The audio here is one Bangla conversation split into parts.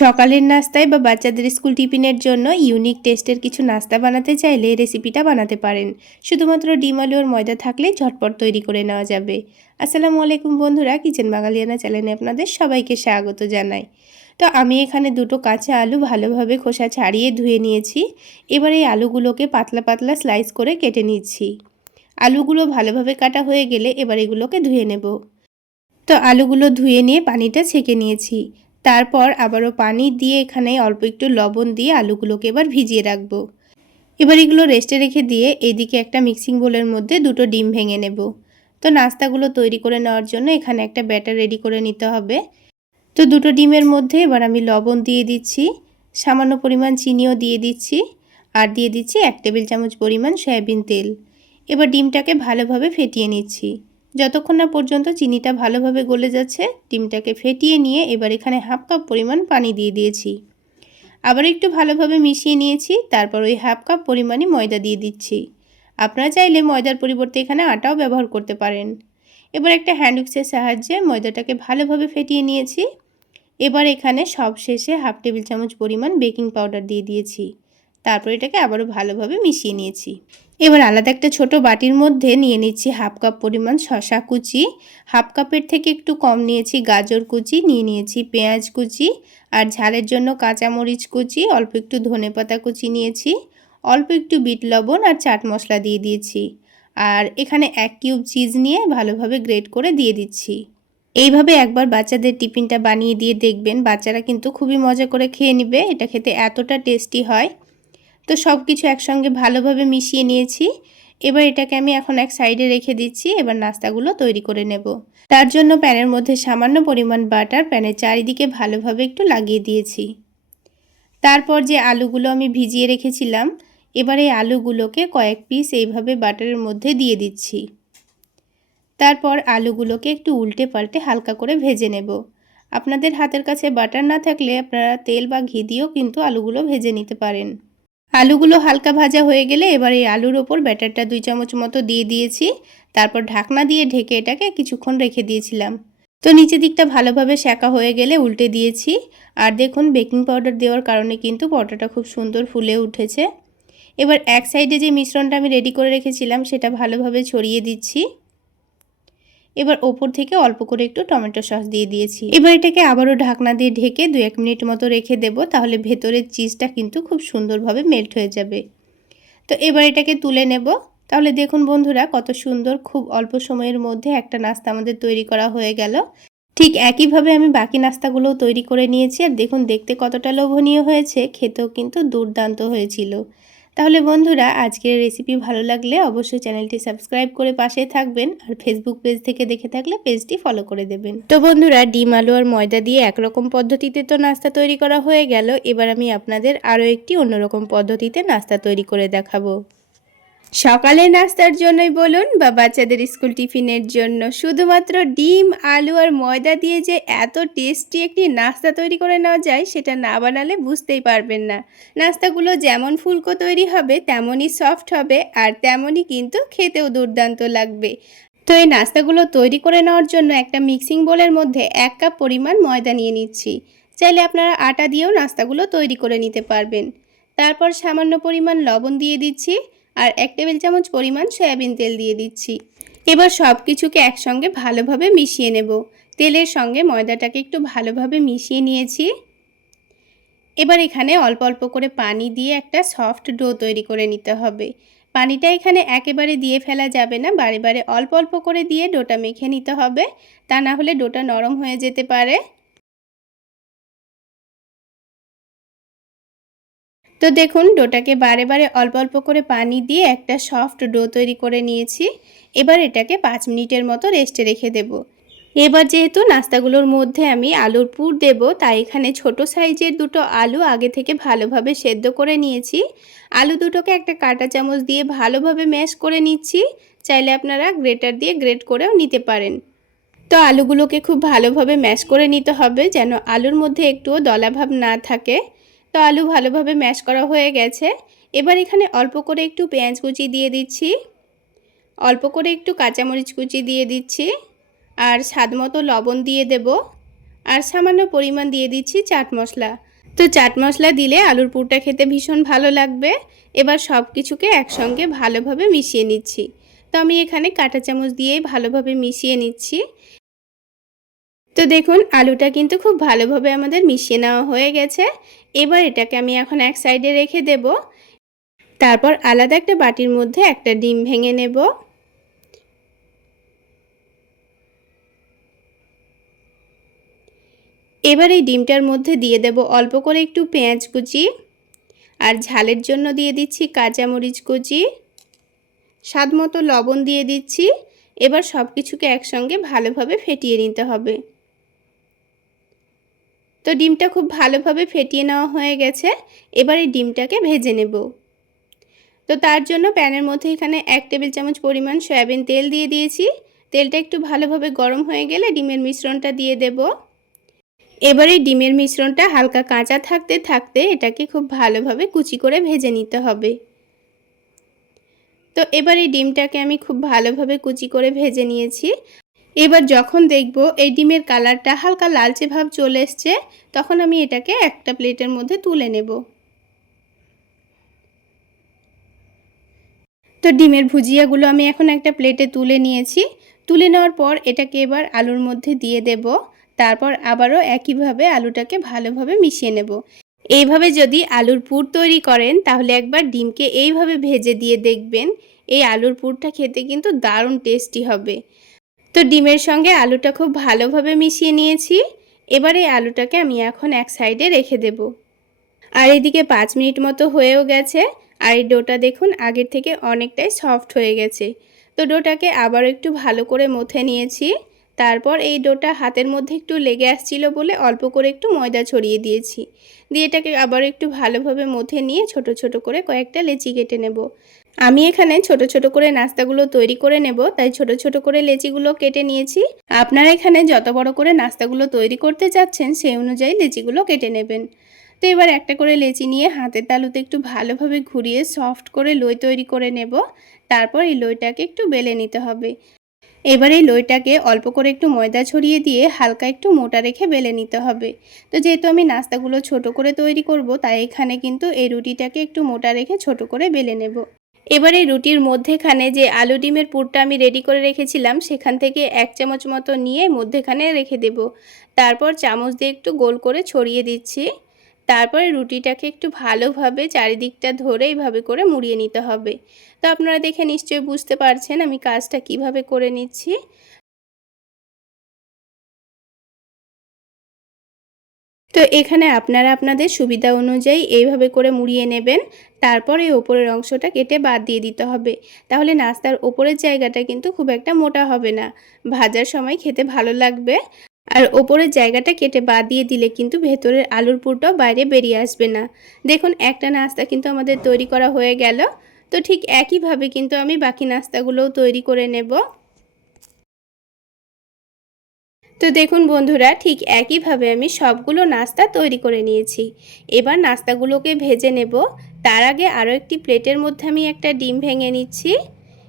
সকালের নাস্তায় বা বাচ্চাদের স্কুল টিফিনের জন্য ইউনিক টেস্টের কিছু নাস্তা বানাতে চাইলে রেসিপিটা বানাতে পারেন। শুধুমাত্র ডিম, আলু আর ময়দা থাকলেই ঝটপট তৈরি করে নেওয়া যাবে। আসসালামু আলাইকুম বন্ধুরা, কিচেন বাঙালিয়ানা চ্যানেলে আপনাদের সবাইকে স্বাগত জানাই। তো আমি এখানে দুটো কাঁচা আলু ভালোভাবে খোসা ছাড়িয়ে ধুয়ে নিয়েছি। এবার এই আলুগুলোকে পাতলা পাতলা স্লাইস করে কেটে নিচ্ছি। আলুগুলো ভালোভাবে কাটা হয়ে গেলে এবার এগুলোকে ধুয়ে নেব। তো আলুগুলো ধুয়ে নিয়ে পানিটা ছেঁকে নিয়েছি। তারপর আবারও পানি দিয়ে এখানে অল্প একটু লবণ দিয়ে আলুগুলোকে এবার ভিজিয়ে রাখব। এবার এগুলো রেস্টে রেখে দিয়ে এইদিকে একটা মিক্সিং বোলের মধ্যে দুটো ডিম ভেঙে নেব। তো নাস্তাগুলো তৈরি করে নেওয়ার জন্য এখানে একটা ব্যাটার রেডি করে নিতে হবে। তো দুটো ডিমের মধ্যে এবার আমি লবণ দিয়ে দিচ্ছি, সামান্য পরিমাণ চিনিও দিয়ে দিচ্ছি আর দিয়ে দিচ্ছি এক টেবিল চামচ পরিমাণ সয়াবিন তেল। এবার ডিমটাকে ভালোভাবে ফেটিয়ে নিচ্ছি। যতক্ষণ না পর্যন্ত চিনিটা ভালোভাবে গলে যাচ্ছে, ডিমটাকে ফেটিয়ে নিয়ে এবার এখানে হাফ কাপ পরিমাণ পানি দিয়ে দিয়েছি। আবার একটু ভালোভাবে মিশিয়ে নিয়েছি, তারপর ওই হাফ কাপ পরিমাণই ময়দা দিয়ে দিচ্ছি। আপনারা চাইলে ময়দার পরিবর্তে এখানে আটাও ব্যবহার করতে পারেন। এবার একটা হ্যান্ড উইক্সের সাহায্যে ময়দাটাকে ভালোভাবে ফেটিয়ে নিয়েছি। এবার এখানে সব শেষে হাফ টেবিল চামচ পরিমাণ বেকিং পাউডার দিয়ে দিয়েছি। তারপর এটাকে আবারও ভালোভাবে মিশিয়ে নিয়েছি। এবার আলাদা একটা ছোট বাটির মধ্যে নিয়ে নিচ্ছি হাফ কাপ পরিমাণ শশা কুচি, হাফ কাপের থেকে একটু কম নিয়েছি গাজর কুচি, নিয়ে নিয়েছি পেঁয়াজ কুচি আর ঝালের জন্য কাঁচামরিচ কুচি, অল্প একটু ধনে পাতা কুচি নিয়েছি, অল্প একটু বিট লবণ আর চাট মশলা দিয়ে দিয়েছি আর এখানে এক কিউব চিজ নিয়ে ভালোভাবে গ্রেট করে দিয়ে দিচ্ছি। এইভাবে একবার বাচ্চাদের টিফিনটা বানিয়ে দিয়ে দেখবেন, বাচ্চারা কিন্তু খুবই মজা করে খেয়ে নেবে, এটা খেতে এতটা টেস্টি হয়। তো সব কিছু একসঙ্গে ভালোভাবে মিশিয়ে নিয়েছি। এবার এটাকে আমি এখন এক সাইডে রেখে দিচ্ছি। এবার নাস্তাগুলো তৈরি করে নেব। তার জন্য প্যানের মধ্যে সামান্য পরিমাণ বাটার প্যানের চারিদিকে ভালোভাবে একটু লাগিয়ে দিয়েছি। তারপর যে আলুগুলো আমি ভিজিয়ে রেখেছিলাম, এবার এই আলুগুলোকে কয়েক পিস এইভাবে বাটারের মধ্যে দিয়ে দিচ্ছি। তারপর আলুগুলোকে একটু উল্টে পাল্টে হালকা করে ভেজে নেব। আপনাদের হাতের কাছে বাটার না থাকলে আপনারা তেল বা ঘি দিয়েও কিন্তু আলুগুলো ভেজে নিতে পারেন। আলুগুলো হালকা ভাজা হয়ে গেলে এবার এই আলুর ওপর ব্যাটারটা দুই চামচ মতো দিয়ে দিয়েছি। তারপর ঢাকনা দিয়ে ঢেকে এটাকে কিছুক্ষণ রেখে দিয়েছিলাম। তো নিচের দিকটা ভালোভাবে সেঁকা হয়ে গেলে উল্টে দিয়েছি। আর দেখুন, বেকিং পাউডার দেওয়ার কারণে কিন্তু পরোটাটা খুব সুন্দর ফুলে উঠেছে। এবার এক সাইডে যে মিশ্রণটা আমি রেডি করে রেখেছিলাম, সেটা ভালোভাবে ছড়িয়ে দিচ্ছি। এবার ওপর থেকে অল্প করে একটু টমেটো সস দিয়ে দিয়েছি। এবার এটাকে আবারও ঢাকনা দিয়ে ঢেকে দু এক মিনিট মতো রেখে দেব, তাহলে ভেতরের চিজটা কিন্তু খুব সুন্দরভাবে মেল্ট হয়ে যাবে। তো এবার এটাকে তুলে নেব। তাহলে দেখুন বন্ধুরা, কত সুন্দর খুব অল্প সময়ের মধ্যে একটা নাস্তা আমাদের তৈরি করা হয়ে গেল। ঠিক একইভাবে আমি বাকি নাস্তাগুলোও তৈরি করে নিয়েছি, আর দেখুন দেখতে কতটা লোভনীয় হয়েছে, খেতেও কিন্তু দুর্দান্ত হয়েছিল। তাহলে বন্ধুরা, আজকের রেসিপি ভালো লাগলে অবশ্যই চ্যানেলটি সাবস্ক্রাইব করে পাশে থাকবেন আর ফেসবুক পেজ থেকে দেখে থাকলে পেজটি ফলো করে দেবেন। তো বন্ধুরা, ডিম, আলু আর ময়দা দিয়ে একরকম পদ্ধতিতে তো নাস্তা তৈরি করা হয়ে গেল। এবার আমি আপনাদের আরও একটি অন্যরকম পদ্ধতিতে নাস্তা তৈরি করে দেখাবো। সকালে নাস্তার জন্যই বলুন বা বাচ্চাদের স্কুল টিফিনের জন্য শুধুমাত্র ডিম, আলু আর ময়দা দিয়ে যে এত টেস্টি একটি নাস্তা তৈরি করে নেওয়া যায়, সেটা না বানালে বুঝতেই পারবেন না। নাস্তাগুলো যেমন ফুলকো তৈরি হবে, তেমনই সফট হবে আর তেমনই কিন্তু খেতেও দুর্দান্ত লাগবে। তো এই নাস্তাগুলো তৈরি করে নেওয়ার জন্য একটা মিক্সিং বোলের মধ্যে এক কাপ পরিমাণ ময়দা নিয়ে নিচ্ছি। চাইলে আপনারা আটা দিয়েও নাস্তাগুলো তৈরি করে নিতে পারবেন। তারপর সামান্য পরিমাণ লবণ দিয়ে দিচ্ছি। আর এক টেবিল চামচ পরিমাণ সয়াবিন তেল দিয়ে দিচ্ছি। এবার সব কিছুকে একসঙ্গে ভালোভাবে মিশিয়ে নেব। তেলের সঙ্গে ময়দাটাকে একটু ভালোভাবে মিশিয়ে নিয়েছি। এবার এখানে অল্প অল্প করে পানি দিয়ে একটা সফট ডো তৈরি করে নিতে হবে। পানিটা এখানে একেবারে দিয়ে ফেলা যাবে না, বারে বারে অল্প অল্প করে দিয়ে ডোটা মেখে নিতে হবে। তা না হলে ডোটা নরম হয়ে যেতে পারে। তো দেখুন, ডোটাকে বারে বারে অল্প অল্প করে পানি দিয়ে একটা সফট ডো তৈরি করে নিয়েছি। এবার এটাকে পাঁচ মিনিটের মতো রেস্টে রেখে দেব। এবার যেহেতু নাস্তাগুলোর মধ্যে আমি আলুর পুর দেব, তাই এখানে ছোট সাইজের দুটো আলু আগে থেকে ভালোভাবে সেদ্ধ করে নিয়েছি। আলু দুটোকে একটা কাঁটা চামচ দিয়ে ভালোভাবে ম্যাশ করে নিচ্ছি। চাইলে আপনারা গ্রেটার দিয়ে গ্রেট করেও নিতে পারেন। তো আলুগুলোকে খুব ভালোভাবে ম্যাশ করে নিতে হবে, যেন আলুর মধ্যে একটুও দলাভাব না থাকে। তো আলু ভালোভাবে ম্যাশ করা হয়ে গেছে। এবার এখানে অল্প করে একটু পেঁয়াজ কুচি দিয়ে দিচ্ছি। অল্প করে একটু কাঁচামরিচ কুচি দিয়ে দিচ্ছি। আর স্বাদ মতো লবণ দিয়ে দেব। আর সামান্য পরিমাণ দিয়ে দিচ্ছি চাট মশলা। তো চাট মশলা দিলে আলুর পুরটা খেতে ভীষণ ভালো লাগবে। এবার সব কিছুকে একসঙ্গে ভালোভাবে মিশিয়ে নিচ্ছি। তো আমি এখানে কাঁটা চামচ দিয়েই ভালোভাবে মিশিয়ে নিচ্ছি। তো দেখুন, আলুটা কিন্তু খুব ভালোভাবে আমাদের মিশিয়ে নেওয়া হয়ে গেছে। এবার এটাকে আমি এখন এক সাইডে রেখে দেব। তারপর আলাদা একটা বাটির মধ্যে একটা ডিম ভেঙে নেব। এবার এই ডিমটার মধ্যে দিয়ে দেব অল্প করে একটু পেঁয়াজ কুচি আর ঝালের জন্য দিয়ে দিচ্ছি কাঁচামরিচ কুচি। স্বাদ মতো লবণ দিয়ে দিচ্ছি। এবার সব কিছুকে একসঙ্গে ভালোভাবে ফেটিয়ে নিতে হবে। তো ডিমটা খুব ভালোভাবে ফেটিয়ে নেওয়া হয়ে গেছে। এবার এই ডিমটাকে ভেজে নেব। তো তার জন্য প্যানের মধ্যে এখানে এক টেবিল চামচ পরিমাণ সয়াবিন তেল দিয়ে দিয়েছি। তেলটা একটু ভালোভাবে গরম হয়ে গেলে ডিমের মিশ্রণটা দিয়ে দেব। এবার ডিমের মিশ্রণটা হালকা কাঁচা থাকতে থাকতে এটাকে খুব ভালোভাবে কুচি করে ভেজে নিতে হবে। তো এবার ডিমটাকে আমি খুব ভালোভাবে কুচি করে ভেজে নিয়েছি। এবার যখন দেখব এই ডিমের কালারটা হালকা লালচে ভাব চলে এসছে, তখন আমি এটাকে একটা প্লেটের মধ্যে তুলে নেব। তো ডিমের ভুজিয়াগুলো আমি এখন একটা প্লেটে তুলে নিয়েছি। তুলে নেওয়ার পর এটাকে এবার আলুর মধ্যে দিয়ে দেব। তারপর আবারও একইভাবে আলুটাকে ভালোভাবে মিশিয়ে নেব। এইভাবে যদি আলুর পুর তৈরি করেন, তাহলে একবার ডিমকে এইভাবে ভেজে দিয়ে দেখবেন, এই আলুর পুরটা খেতে কিন্তু দারুণ টেস্টি হবে। তো ডিমের সঙ্গে আলুটা খুব ভালোভাবে মিশিয়ে নিয়েছি। এবার এই আলুটাকে আমি এখন এক সাইডে রেখে দেব। আর এদিকে পাঁচ মিনিট মতো হয়েও গেছে। আর এই ডোটা দেখুন, আগের থেকে অনেকটাই সফট হয়ে গেছে। তো ডোটাকে আবারও একটু ভালো করে মথে নিয়েছি। তারপর এই ডোটা হাতের মধ্যে একটু লেগে আসছিল বলে অল্প করে একটু ময়দা ছড়িয়ে দিয়েছি। দিয়ে এটাকে আবার একটু ভালোভাবে মথে নিয়ে ছোট ছোট করে কয়েকটা লেচি কেটে নেব। আমি এখানে ছোট ছোট করে নাস্তাগুলো তৈরি করে নেব, তাই ছোট ছোট করে লেচিগুলো কেটে নিয়েছি। আপনারা এখানে যত বড় করে নাস্তাগুলো তৈরি করতে চাচ্ছেন, সেই অনুযায়ী লেচিগুলো কেটে নেবেন। তো এবার একটা করে লেচি নিয়ে হাতের তালুতে একটু ভালোভাবে ঘুরিয়ে সফট করে লই তৈরি করে নেব। তারপর এই লইটাকে একটু বেলে নিতে হবে। এবার এই লইটাকে অল্প করে একটু ময়দা ছড়িয়ে দিয়ে হালকা একটু মোটা রেখে বেলে নিতে হবে। তো যেহেতু আমি নাস্তাগুলো ছোট করে তৈরি করব, তাই এখানে কিন্তু এই রুটিটাকে একটু মোটা রেখে ছোট করে বেলে নেব। এবার রুটির মধ্যেখানে যে আলু ডিমের পুরটা আমি রেডি করে রেখেছিলাম, সেখান থেকে এক চামচ মতো নিয়ে মধ্যেখানে রেখে দেব। তারপর চামচ দিয়ে একটু গোল করে ছড়িয়ে দিচ্ছি। তারপরে রুটিটাকে একটু ভালোভাবে চারিদিকটা ধরে এইভাবে করে মুড়িয়ে নিতে হবে। তো আপনারা দেখে নিশ্চয়ই বুঝতে পারছেন আমি কাজটা কীভাবে করে নিচ্ছি। তো এখানে আপনারা আপনাদের সুবিধা অনুযায়ী এইভাবে করে মুড়িয়ে নেবেন। তারপর ওপরের অংশটা কেটে বাদ দিয়ে দিতে হবে। তাহলে নাস্তার ওপরের জায়গাটা কিন্তু খুব একটা মোটা হবে না। ভাজার সময় খেতে ভালো লাগবে। আর ওপরের জায়গাটা কেটে বাদ দিয়ে দিলে কিন্তু ভেতরের আলুর পুরটাও বাইরে বেরিয়ে আসবে না। দেখুন, একটা নাস্তা কিন্তু আমাদের তৈরি করা হয়ে গেল। তো ঠিক একইভাবে কিন্তু আমি বাকি নাস্তাগুলোও তৈরি করে নেব। তো দেখুন বন্ধুরা, ঠিক একইভাবে আমি সবগুলো নাস্তা তৈরি করে নিয়েছি। এবার নাস্তাগুলোকে ভেজে নেব। তার আগে আরও একটি প্লেটের মধ্যে আমি একটা ডিম ভেঙে নিচ্ছি।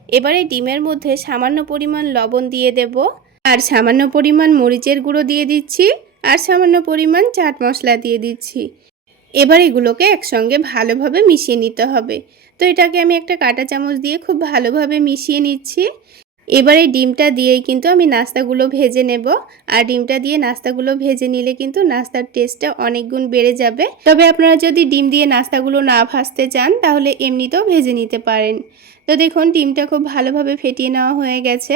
এবারে ডিমের মধ্যে সামান্য পরিমাণ লবণ দিয়ে দেব। আর সামান্য পরিমাণ মরিচের গুঁড়ো দিয়ে দিচ্ছি। আর সামান্য পরিমাণ চাট মশলা দিয়ে দিচ্ছি। এবার এগুলোকে একসঙ্গে ভালোভাবে মিশিয়ে নিতে হবে। তো এটাকে আমি একটা কাঁটা চামচ দিয়ে খুব ভালোভাবে মিশিয়ে নিচ্ছি। এবার এই ডিমটা দিয়েই কিন্তু আমি নাস্তাগুলো ভেজে নেব। আর ডিমটা দিয়ে নাস্তাগুলো ভেজে নিলে কিন্তু নাস্তার টেস্টটা অনেক গুণ বেড়ে যাবে। তবে আপনারা যদি ডিম দিয়ে নাস্তাগুলো না ভাজতে চান, তাহলে এমনিতেও ভেজে নিতে পারেন। তো দেখুন, ডিমটা খুব ভালোভাবে ফেটিয়ে নেওয়া হয়ে গেছে।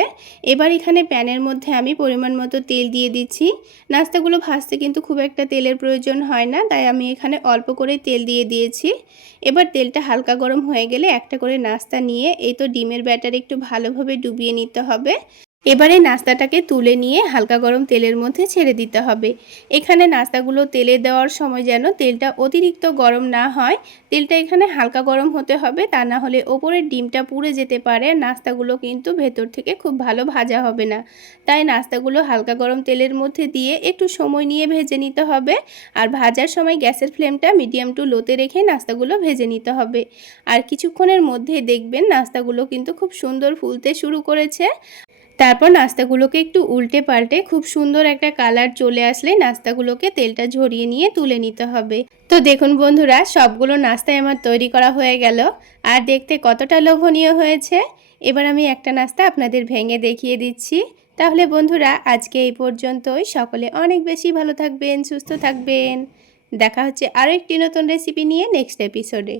এবার এখানে প্যানের মধ্যে আমি পরিমাণ মতো তেল দিয়ে দিচ্ছি। নাস্তাগুলো ভাজতে কিন্তু খুব একটা তেলের প্রয়োজন হয় না, তাই আমি এখানে অল্প করে তেল দিয়ে দিয়েছি। এবার তেলটা হালকা গরম হয়ে গেলে একটা করে নাস্তা নিয়ে, এই তো ডিমের ব্যাটার একটু ভালোভাবে ডুবিয়ে নিতে হবে। এবারে নাস্তাটাকে তুলে নিয়ে হালকা গরম তেলের মধ্যে ছেড়ে দিতে হবে। এখানে নাস্তাগুলো তেলে দেওয়ার সময় যেন তেলটা অতিরিক্ত গরম না হয়। তেলটা এখানে হালকা গরম হতে হবে, তা না হলে ওপরের ডিমটা পুড়ে যেতে পারে নাস্তাগুলো কিন্তু ভেতর থেকে খুব ভালো ভাজা হবে না। তাই নাস্তাগুলো হালকা গরম তেলের মধ্যে দিয়ে একটু সময় নিয়ে ভেজে নিতে হবে আর ভাজার সময় গ্যাসের ফ্লেমটা মিডিয়াম টু লোতে রেখে নাস্তাগুলো ভেজে নিতে হবে। আর কিছুক্ষণের মধ্যে দেখবেন নাস্তাগুলো কিন্তু খুব সুন্দর ফুলতে শুরু করেছে। তারপর নাস্তাগুলোকে একটু উল্টে পাল্টে খুব সুন্দর একটা কালার চলে আসলে নাস্তাগুলোকে তেলটা ঝরিয়ে নিয়ে তুলে নিতে হবে। তো দেখুন বন্ধুরা, সবগুলো নাস্তায় আমার তৈরি করা হয়ে গেল। আর দেখতে কতটা লোভনীয় হয়েছে। এবার আমি একটা নাস্তা আপনাদের ভেঙে দেখিয়ে দিচ্ছি। তাহলে বন্ধুরা, আজকে এই পর্যন্তই। সকলে অনেক বেশি ভালো থাকবেন, সুস্থ থাকবেন। দেখা হচ্ছে আরও একটি নতুন রেসিপি নিয়ে নেক্সট এপিসোডে